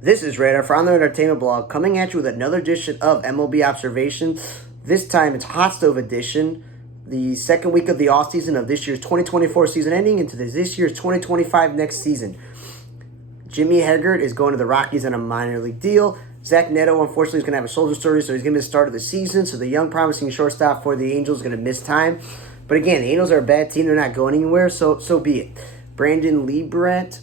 This is Radar from the Entertainment Blog coming at you with another edition of MLB Observation. This time it's Hotstove edition, the second week of the offseason of this year's 2024 season ending into this year's 2025 next season. Jimmy Heggert is going to the Rockies on a minor league deal. Zach Neto, unfortunately, is going to have a shoulder surgery, so he's going to miss the start of the season. So the young, promising shortstop for the Angels is going to miss time. But again, the Angels are a bad team. They're not going anywhere, so be it. Brandon Liebert,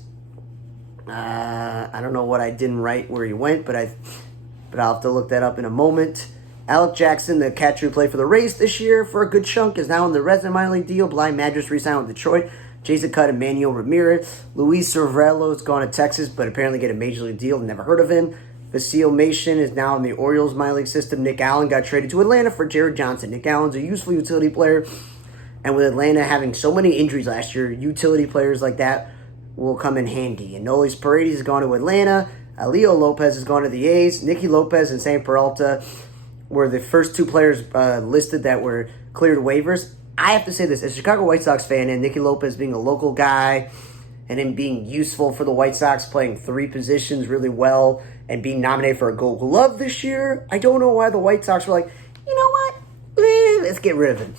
I don't know what I didn't write where he went, but I'll have to look that up in a moment. Alec Jackson, the catcher who played for the Rays this year for a good chunk, is now on the Reds minor league deal. Blind Madras re-signed with Detroit. Jason Cut and Manuel Ramirez. Luis Cervello is going to Texas, but apparently get a major league deal. Never heard of him. Vasile Mason is now in the Orioles minor league system. Nick Allen got traded to Atlanta for Jared Johnson. Nick Allen's a useful utility player, and with Atlanta having so many injuries last year, utility players like that will come in handy. And Nolis Paredes is going to Atlanta. Leo Lopez is going to the A's. Nicky Lopez and Sam Peralta were the first two players listed that were cleared waivers. I have to say this, as a Chicago White Sox fan, and Nicky Lopez being a local guy and him being useful for the White Sox, playing three positions really well and being nominated for a Gold Glove this year, I don't know why the White Sox were like, you know what? Let's get rid of him.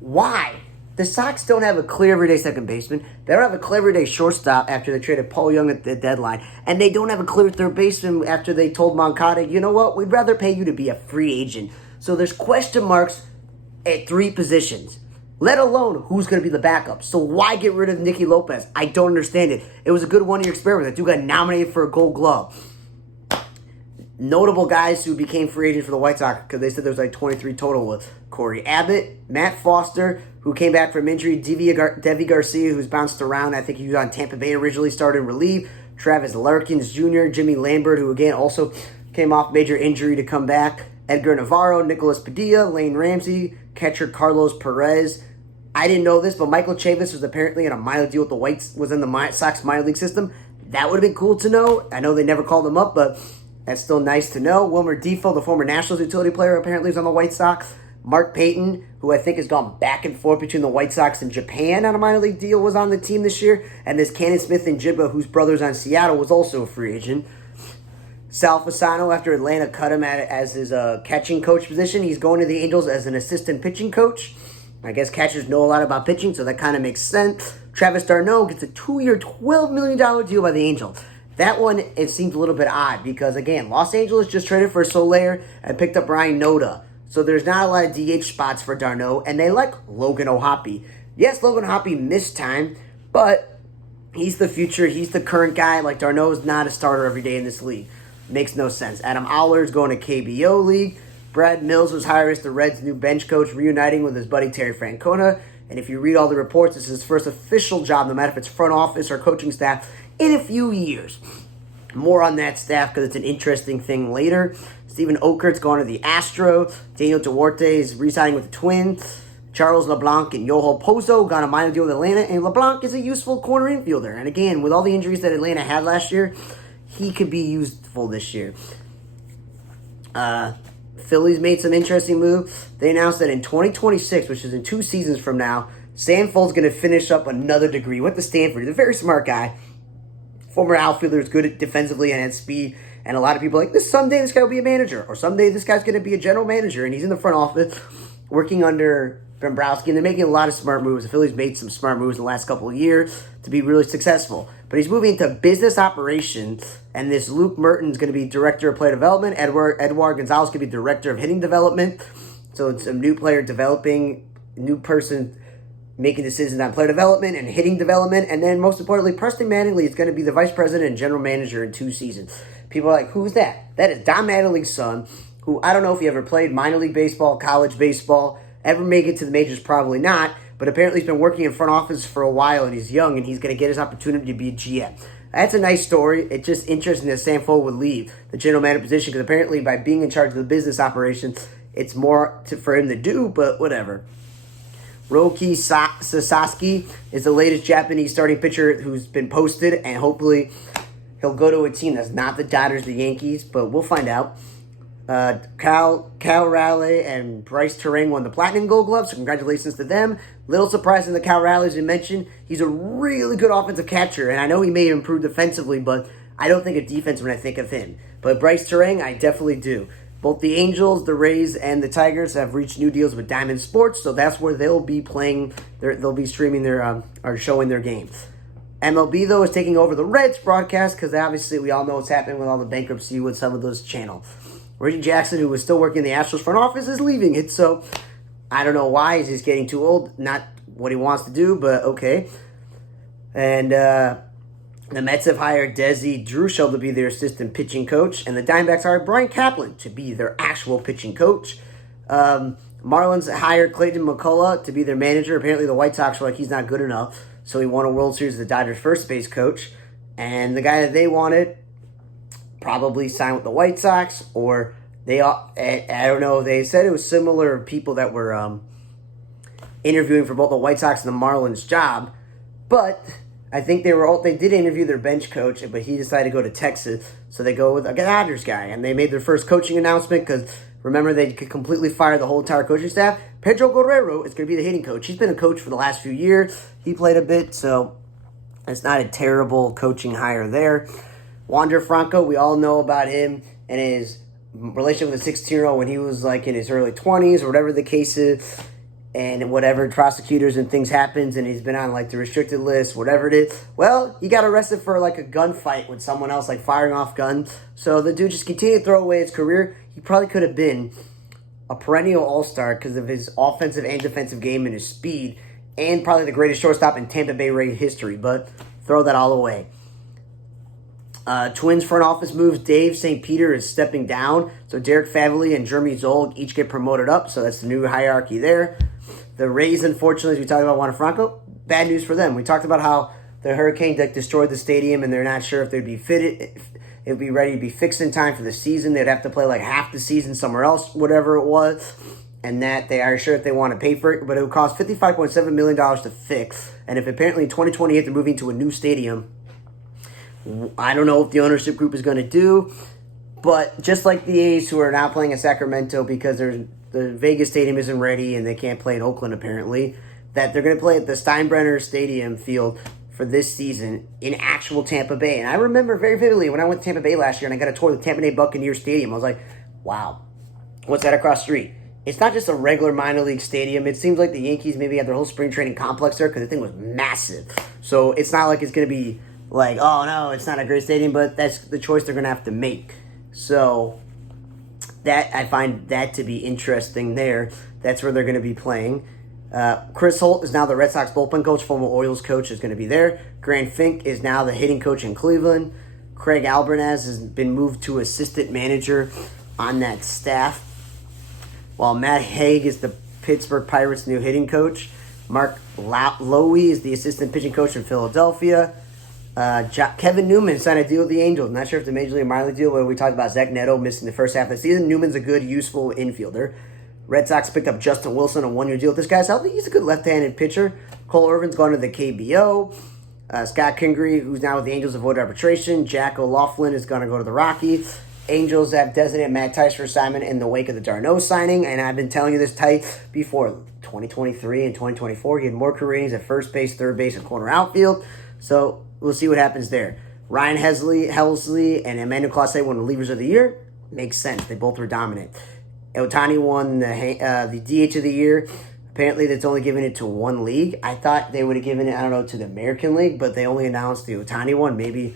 Why? The Sox don't have a clear everyday second baseman. They don't have a clear everyday shortstop after they traded Paul Young at the deadline. And they don't have a clear third baseman after they told Moncada, you know what, we'd rather pay you to be a free agent. So there's question marks at three positions, let alone who's going to be the backup. So why get rid of Nicky Lopez? I don't understand it. It was a good one-year experiment. That dude got nominated for a Gold Glove. Notable guys who became free agents for the White Sox, because they said there was like 23 total, with Corey Abbott, Matt Foster, who came back from injury, Devi Garcia, who's bounced around. I think he was on Tampa Bay originally, started in relief. Travis Larkins Jr., Jimmy Lambert, who again also came off major injury to come back. Edgar Navarro, Nicholas Padilla, Lane Ramsey, catcher Carlos Perez. I didn't know this, but Michael Chavis was apparently in a minor deal with the Whites, was in the Sox minor league system. That would have been cool to know. I know they never called him up, but that's still nice to know. Wilmer Defoe, the former Nationals utility player, apparently is on the White Sox. Mark Payton, who I think has gone back and forth between the White Sox and Japan on a minor league deal, was on the team this year. And this Cannon Smith and Jibba, whose brother's on Seattle, was also a free agent. Sal Fasano, after Atlanta cut him as his catching coach position, he's going to the Angels as an assistant pitching coach. I guess catchers know a lot about pitching, so that kind of makes sense. Travis d'Arnaud gets a 2-year, $12 million deal by the Angels. That one, it seems a little bit odd because, again, Los Angeles just traded for Soler and picked up Ryan Noda. So there's not a lot of DH spots for d'Arnaud, and they like Logan O'Hoppe. Yes, Logan O'Hoppe missed time, but he's the future. He's the current guy. Like, d'Arnaud is not a starter every day in this league. Makes no sense. Adam Oller is going to KBO League. Brad Mills was hired as the Reds' new bench coach, reuniting with his buddy Terry Francona. And if you read all the reports, this is his first official job, no matter if it's front office or coaching staff, in a few years. More on that staff because it's an interesting thing later. Stephen Okert's going to the Astro. Daniel Duarte is re-signing with the Twins. Charles LeBlanc and Yoel Pozo got a minor deal with Atlanta. And LeBlanc is a useful corner infielder. And again, with all the injuries that Atlanta had last year, he could be useful this year. Phillies made some interesting moves. They announced that in 2026, which is in 2 seasons from now, Sam Folt's going to finish up another degree. Went to Stanford. He's a very smart guy. Former outfielder, is good at defensively and at speed. And a lot of people are like, someday this guy will be a manager. Or someday this guy's going to be a general manager. And he's in the front office working under Dombrowski. And they're making a lot of smart moves. The Phillies made some smart moves in the last couple of years to be really successful. But he's moving into business operations. And this Luke Merton's going to be director of player development. Edward Gonzalez going to be director of hitting development. So it's a new player developing, new person making decisions on player development and hitting development. And then most importantly, Preston Mattingly is going to be the vice president and general manager in 2 seasons. People are like, who's that? That is Don Mattingly's son, who I don't know if he ever played minor league baseball, college baseball, ever make it to the majors, probably not. But apparently he's been working in front office for a while and he's young and he's going to get his opportunity to be a GM. That's a nice story. It's just interesting that Sam Folt would leave the general manager position because apparently by being in charge of the business operations, it's more for him to do, but whatever. Roki Sasaki is the latest Japanese starting pitcher who's been posted, and hopefully he'll go to a team that's not the Dodgers, the Yankees, but we'll find out. Cal Raleigh and Bryce Terang won the Platinum Gold Glove, so congratulations to them. Little surprising that Cal Raleigh, as you mentioned, he's a really good offensive catcher, and I know he may improve defensively, but I don't think of defense when I think of him. But Bryce Terang, I definitely do. Both the Angels, the Rays, and the Tigers have reached new deals with Diamond Sports, so that's where they'll be playing. They'll be streaming or showing their game. MLB, though, is taking over the Reds broadcast because obviously we all know what's happening with all the bankruptcy with some of those channels. Reggie Jackson, who was still working in the Astros front office, is leaving it, so I don't know why. He's just getting too old. Not what he wants to do, but okay. And the Mets have hired Desi Druschel to be their assistant pitching coach, and the Diamondbacks hired Brian Kaplan to be their actual pitching coach. Marlins hired Clayton McCullough to be their manager. Apparently the White Sox were like, he's not good enough. So he won a World Series as the Dodgers first base coach. And the guy that they wanted probably signed with the White Sox, or I don't know. They said it was similar people that were interviewing for both the White Sox and the Marlins job. But I think they did interview their bench coach, but he decided to go to Texas. So they go with a Dodgers guy. And they made their first coaching announcement because, remember, they could completely fire the whole entire coaching staff. Pedro Guerrero is going to be the hitting coach. He's been a coach for the last few years. He played a bit, so it's not a terrible coaching hire there. Wander Franco, we all know about him and his relationship with a 16-year-old when he was like in his early 20s or whatever the case is. And whatever prosecutors and things happens, and he's been on like the restricted list, whatever it is. Well, he got arrested for like a gunfight with someone else, like firing off guns. So the dude just continued to throw away his career. He probably could have been a perennial all-star because of his offensive and defensive game and his speed, and probably the greatest shortstop in Tampa Bay Rays history. But throw that all away. Twins front office moves. Dave St. Peter is stepping down. So Derek Favali and Jeremy Zolg each get promoted up. So that's the new hierarchy there. The Rays, unfortunately, as we talked about Wander Franco, bad news for them. We talked about how the hurricane destroyed the stadium, and they're not sure if they'd be fitted, if it would be ready to be fixed in time for the season. They'd have to play like half the season somewhere else, whatever it was, and that they are sure if they want to pay for it. But it would cost $55.7 million to fix. And if apparently in 2028 they're moving to a new stadium, I don't know what the ownership group is going to do. But just like the A's, who are now playing in Sacramento because the Vegas stadium isn't ready and they can't play in Oakland apparently, that they're going to play at the Steinbrenner Stadium field for this season in actual Tampa Bay. And I remember very vividly when I went to Tampa Bay last year and I got a tour of the Tampa Bay Buccaneers Stadium. I was like, wow, what's that across the street? It's not just a regular minor league stadium. It seems like the Yankees maybe had their whole spring training complex there because the thing was massive. So it's not like it's going to be like, oh no, it's not a great stadium, but that's the choice they're going to have to make. So that I find that to be interesting there. That's where they're going to be playing. Chris Holt is now the Red Sox bullpen coach. Former Orioles coach is going to be there. Grant Fink is now the hitting coach in Cleveland. Craig Albernaz has been moved to assistant manager on that staff, while Matt Haig is the Pittsburgh Pirates' new hitting coach. Mark Lowy is the assistant pitching coach in Philadelphia. Kevin Newman signed a deal with the Angels. Not sure if the Major League or minor league deal, but we talked about Zach Neto missing the first half of the season. Newman's a good, useful infielder. Red Sox picked up Justin Wilson, a one-year deal. This guy's healthy. He's a good left-handed pitcher. Cole Irvin's gone to the KBO. Scott Kingery, who's now with the Angels, avoided arbitration. Jack O'Loughlin is going to go to the Rockies. Angels have designated Matt Tice for assignment in the wake of the Darno signing, and I've been telling you this Tice before 2023 and 2024. He had more career ratings at first base, third base, and corner outfield. So we'll see what happens there. Ryan Helsley and Emmanuel Clase won the Relievers of the Year. Makes sense. They both were dominant. Otani won the DH of the Year. Apparently, that's only giving it to one league. I thought they would have given it, I don't know, to the American League, but they only announced the Otani one. Maybe,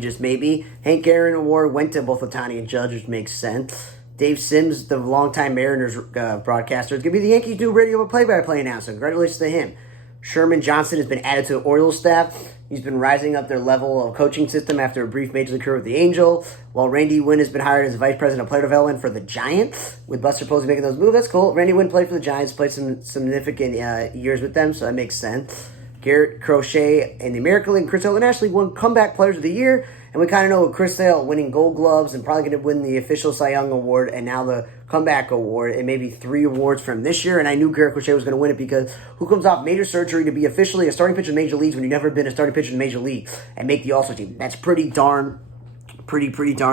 just maybe. Hank Aaron Award went to both Otani and Judge, which makes sense. Dave Sims, the longtime Mariners broadcaster, is going to be the Yankees' new radio play-by-play announcer. Congratulations to him. Sherman Johnson has been added to the Orioles staff. He's been rising up their level of coaching system after a brief major league career with the Angels, while Randy Wynn has been hired as vice president of player development for the Giants, with Buster Posey making those moves. That's cool. Randy Wynn played for the Giants, played some significant years with them, so that makes sense. Garrett Crochet in the American League and Chris Sale in the National League won Comeback Players of the Year, and we kind of know with Chris Sale winning Gold Gloves and probably going to win the official Cy Young Award and now the Comeback Award, and maybe 3 awards from this year. And I knew Garrett Crochet was going to win it because who comes off major surgery to be officially a starting pitcher in Major Leagues when you've never been a starting pitcher in Major League and make the All-Star team? That's pretty darn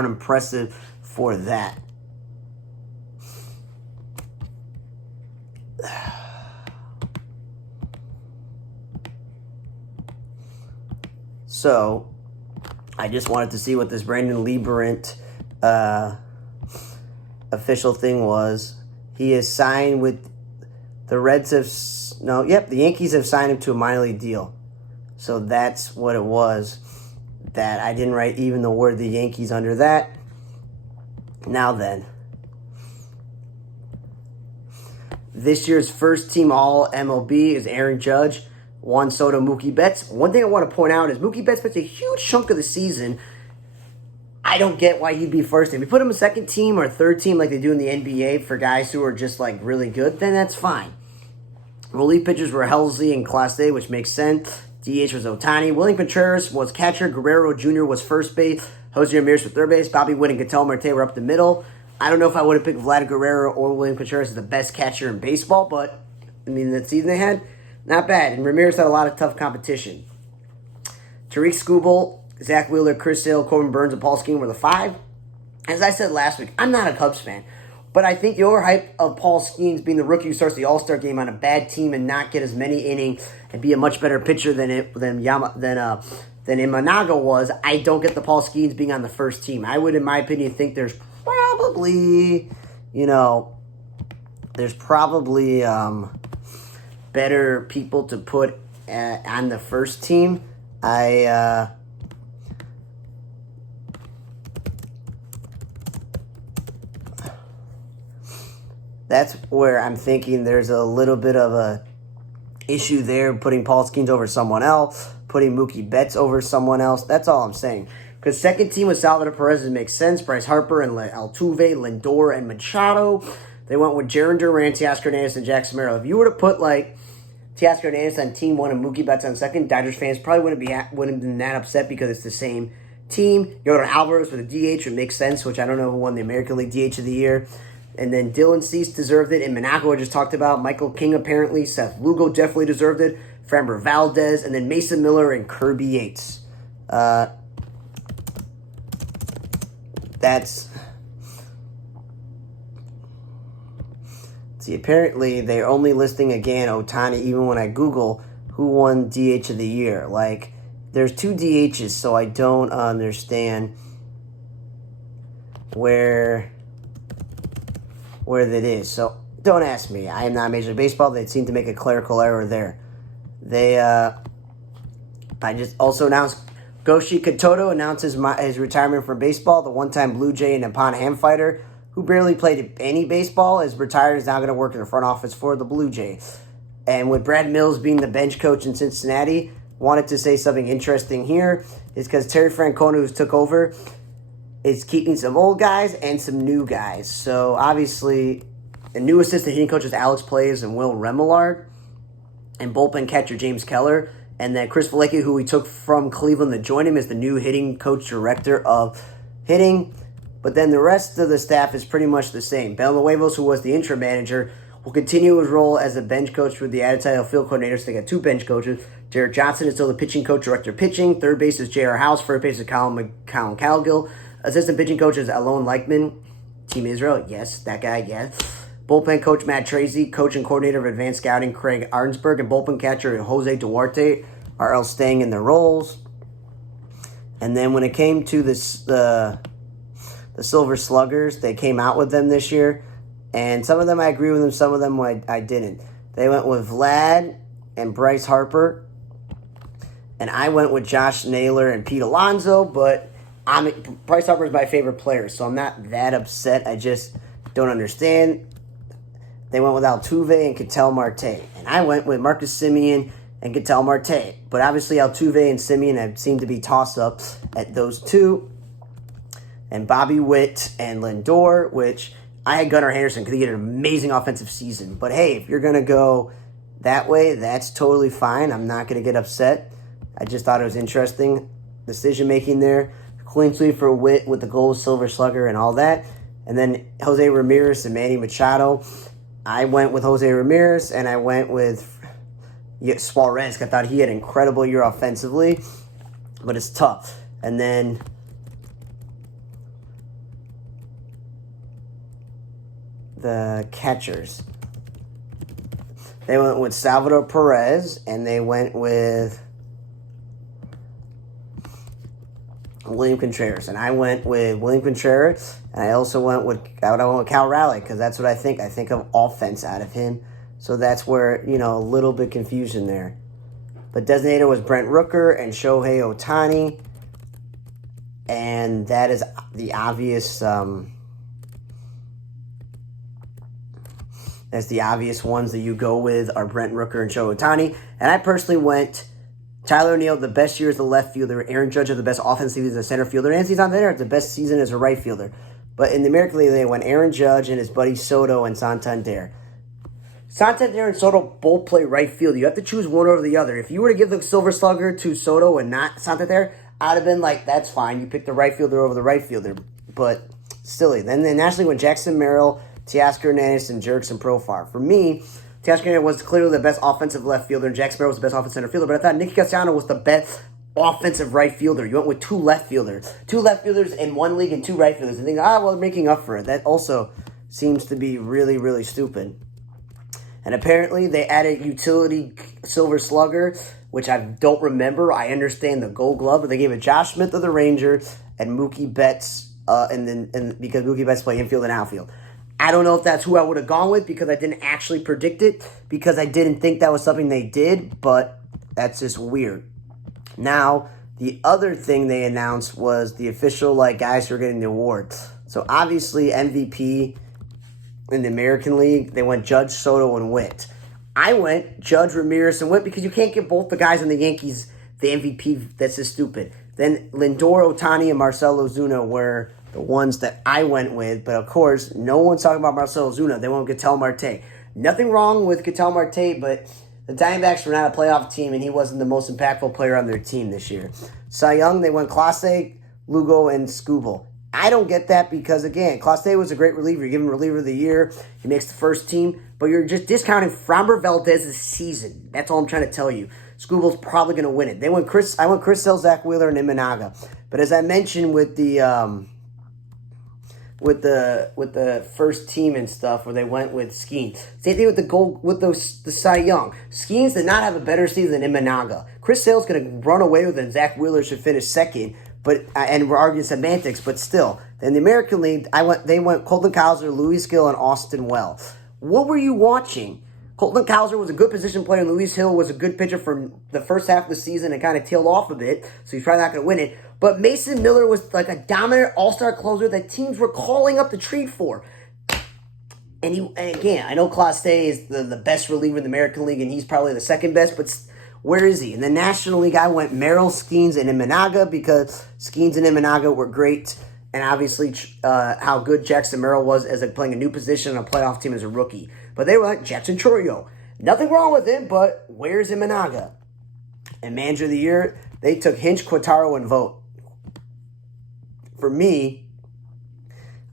impressive for that. So, I just wanted to see what this Brandon Lieberent official thing was. He is signed with the Reds have the Yankees have signed him to a minor league deal. So that's what it was. That I didn't write even the word the Yankees under that. Now then. This year's first team all MLB is Aaron Judge, Juan Soto, Mookie Betts. One thing I want to point out is Mookie Betts missed a huge chunk of the season. I don't get why he'd be first. If you put him a second team or third team like they do in the NBA for guys who are just like really good, then that's fine. Relief pitchers were Helsley and Class A, which makes sense. DH was Ohtani. William Contreras was catcher. Guerrero Jr. was first base. Jose Ramirez for third base. Bobby Witt and Ketel Marte were up the middle. I don't know if I would have picked Vlad Guerrero or William Contreras as the best catcher in baseball, but I mean, the season they had, not bad. And Ramirez had a lot of tough competition. Tariq Skubal, Zach Wheeler, Chris Sale, Corbin Burns, and Paul Skeens were the 5. As I said last week, I'm not a Cubs fan, but I think the overhype of Paul Skeens being the rookie who starts the All-Star game on a bad team and not get as many innings and be a much better pitcher than Imanaga was, I don't get the Paul Skeens being on the first team. I would, in my opinion, think there's probably, better people to put on the first team. That's where I'm thinking there's a little bit of a issue there, putting Paul Skeens over someone else, putting Mookie Betts over someone else. That's all I'm saying. Because second team with Salvador Perez makes sense. Bryce Harper and Altuve, Lindor, and Machado. They went with Jarren Duran, Teoscar Hernandez, and Jackson Merrill. If you were to put Teoscar Hernandez on team 1 and Mookie Betts on second, Dodgers fans probably wouldn't have been that upset because it's the same team. Yordan Alvarez with a DH would make sense, which I don't know who won the American League DH of the year. And then Dylan Cease deserved it. And Monaco I just talked about. Michael King apparently. Seth Lugo definitely deserved it. Framber Valdez. And then Mason Miller and Kirby Yates. See, apparently they're only listing again Ohtani even when I Google who won DH of the year. Like, there's 2 DHs, so I don't understand where that is. So don't ask me. I am not Major League Baseball. They seem to make a clerical error there. I just also announced Goshi Katoto announces his retirement from baseball. The one-time Blue Jay and Nippon Ham fighter, who barely played any baseball, is retired, is now going to work in the front office for the Blue Jays. And with Brad Mills being the bench coach in Cincinnati, wanted to say something interesting here, is because Terry Francona, who's took over, is keeping some old guys and some new guys. So, obviously, the new assistant hitting coach is Alex Plays and Will Remillard, and bullpen catcher James Keller. And then Chris Valecki, who we took from Cleveland to join him, is the new hitting coach director of hitting. But then the rest of the staff is pretty much the same. Benuevos, who was the interim manager, will continue his role as a bench coach with the added title of field coordinator, so they got 2 bench coaches. Jared Johnson is still the pitching coach, director of pitching. Third base is J.R. House. First base is Colin Calgill. Assistant pitching coach is Alon Leichman. Team Israel, yes, that guy, yes. Bullpen coach Matt Tracy. Coach and coordinator of advanced scouting Craig Arnsberg. And bullpen catcher Jose Duarte are all staying in their roles. And then when it came to the Silver Sluggers, they came out with them this year. And some of them I agree with them, some of them I didn't. They went with Vlad and Bryce Harper. And I went with Josh Naylor and Pete Alonso, but Bryce Harper is my favorite player, so I'm not that upset. I just don't understand. They went with Altuve and Ketel Marte. And I went with Marcus Semien and Ketel Marte. But obviously Altuve and Semien have seemed to be toss-ups at those 2. And Bobby Witt and Lindor, which I had Gunnar Henderson because he had an amazing offensive season. But hey, if you're going to go that way, that's totally fine. I'm not going to get upset. I just thought it was interesting. Decision-making there. Clean sweep for Witt with the gold, Silver Slugger, and all that. And then Jose Ramirez and Manny Machado. I went with Jose Ramirez, and I went with Suarez. I thought he had an incredible year offensively, but it's tough. And then the catchers. They went with Salvador Perez, and they went with William Contreras. And I went with William Contreras, and I also went with Cal Raleigh, because that's what I think. I think of offense out of him. So that's where, a little bit confusion there. But designator was Brent Rooker and Shohei Ohtani. And that is the obvious, that's the obvious ones that you go with are Brent Rooker and Shohei Ohtani. And I personally went Tyler O'Neill, the best year as a left fielder. Aaron Judge, the best offensive as a center fielder. And he's on there, the best season as a right fielder. But in the American League, they went Aaron Judge and his buddy Soto and Santander. Santander and Soto both play right field. You have to choose one over the other. If you were to give the Silver Slugger to Soto and not Santander, I'd have been like, that's fine. You pick the right fielder over the right fielder. But silly. Then they nationally went Jackson Merrill, Teoscar Hernandez, and Jurickson Profar. For me, Teoscar Hernandez was clearly the best offensive left fielder, and Jackson Merrill was the best offensive center fielder. But I thought Nicky Castellanos was the best offensive right fielder. You went with two left fielders. Two left fielders in one league and two right fielders. And think, making up for it. That also seems to be really, really stupid. And apparently they added utility Silver Slugger, which I don't remember. I understand the Gold Glove, but they gave it Josh Smith of the Rangers and Mookie Betts, and because Mookie Betts play infield and outfield. I don't know if that's who I would have gone with because I didn't actually predict it, because I didn't think that was something they did, but that's just weird. Now, the other thing they announced was the official guys who are getting the award. So obviously MVP in the American League, they went Judge, Soto, and Witt. I went Judge, Ramirez, and Witt because you can't give both the guys in the Yankees the MVP. That's just stupid. Then Lindor, Ohtani, and Marcell Ozuna were the ones that I went with. But, of course, no one's talking about Marcell Ozuna. They went Ketel Marte. Nothing wrong with Ketel Marte, but the Diamondbacks were not a playoff team, and he wasn't the most impactful player on their team this year. Cy Young, they went Clase, Lugo, and Skubal. I don't get that because, again, Clase was a great reliever. You give him reliever of the year. He makes the first team. But you're just discounting Framber Valdez's season. That's all I'm trying to tell you. Skubal's probably going to win it. I went Chris Sale, Zach Wheeler, and Imanaga. But as I mentioned with the first team and stuff, where they went with Skeens. Same thing with the Cy Young. Skeens did not have a better season than Imanaga. Chris Sale's going to run away with it, and Zach Wheeler should finish second. But and we're arguing semantics, but still. In the American League, they went Colton Cowser, Luis Gill, and Austin Well. What were you watching? Colton Cowser was a good position player, and Luis Hill was a good pitcher for the first half of the season and kind of tailed off a bit, so he's probably not going to win it. But Mason Miller was like a dominant all-star closer that teams were calling up the tree for. And again, I know Clase is the best reliever in the American League, and he's probably the second best, but where is he? In the National League, I went Merrill, Skeens, and Imanaga because Skeens and Imanaga were great. And obviously how good Jackson Merrill was as playing a new position on a playoff team as a rookie. But they were like Jackson Chourio. Nothing wrong with him, but where's Imanaga? And Manager of the Year, they took Hinch, Quintaro, and Vogt. For me,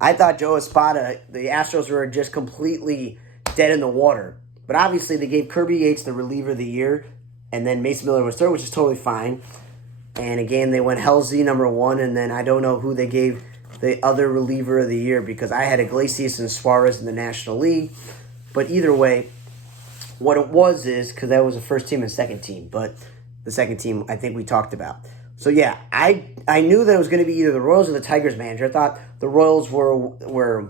I thought Joe Espada, the Astros were just completely dead in the water. But obviously they gave Kirby Yates the reliever of the year. And then Mason Miller was third, which is totally fine. And again, they went Halsey number one, and then I don't know who they gave the other reliever of the year because I had Iglesias and Suarez in the National League. But either way, what it was is, because that was the first team and second team, but the second team I think we talked about. So yeah, I knew that it was going to be either the Royals or the Tigers manager. I thought the Royals were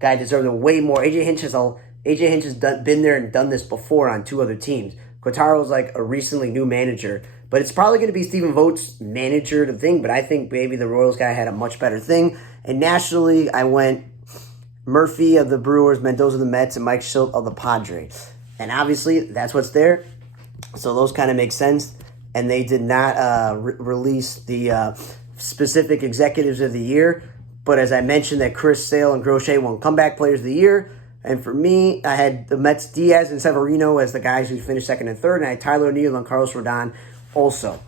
guy deserved them way more. AJ Hinch has been there and done this before on two other teams. Quintaro's like a recently new manager, but it's probably going to be Stephen Vogt's manager to thing, but I think maybe the Royals guy had a much better thing. And nationally, I went Murphy of the Brewers, Mendoza of the Mets, and Mike Schilt of the Padres. And obviously, that's what's there, so those kind of make sense. And they did not release the specific executives of the year, but as I mentioned, that Chris Sale and Crochet won comeback players of the year. And for me, I had the Mets, Diaz, and Severino as the guys who finished second and third, and I had Tyler O'Neill and Carlos Rodon also.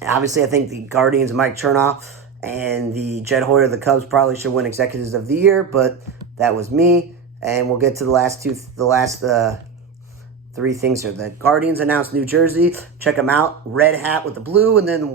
Obviously, I think the Guardians, Mike Chernoff, and the Jed Hoyer of the Cubs probably should win Executives of the Year, but that was me. And we'll get to the last three things here. The Guardians announced New Jersey. Check them out. Red hat with the blue, and then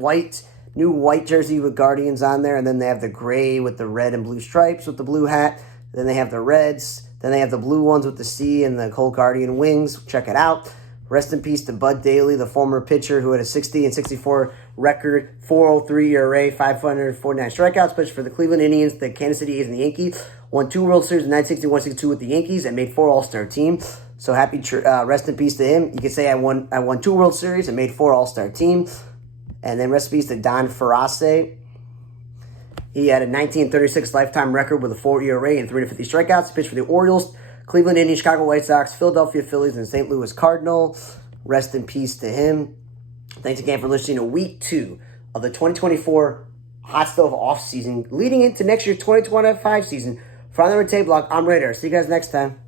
new white jersey with Guardians on there. And then they have the gray with the red and blue stripes with the blue hat. Then they have the Reds. Then they have the blue ones with the C and the Cold Guardian wings. Check it out. Rest in peace to Bud Daly, the former pitcher who had a 60-64 record, 4.03 ERA, 549 strikeouts, pitched for the Cleveland Indians, the Kansas City A's, and the Yankees. Won 2 World Series in 1961-62 with the Yankees and made 4 All-Star teams. So happy rest in peace to him. You could say I won 2 World Series and made 4 All-Star teams. And then rest in peace to Don Ferrace. He had a 1936 lifetime record with a 4 ERA and 350 strikeouts. He pitched for the Orioles, Cleveland Indians, Chicago White Sox, Philadelphia Phillies, and St. Louis Cardinals. Rest in peace to him. Thanks again for listening to Week 2 of the 2024 Hot Stove offseason, leading into next year's 2025 season. For the Table Block, I'm Raider. See you guys next time.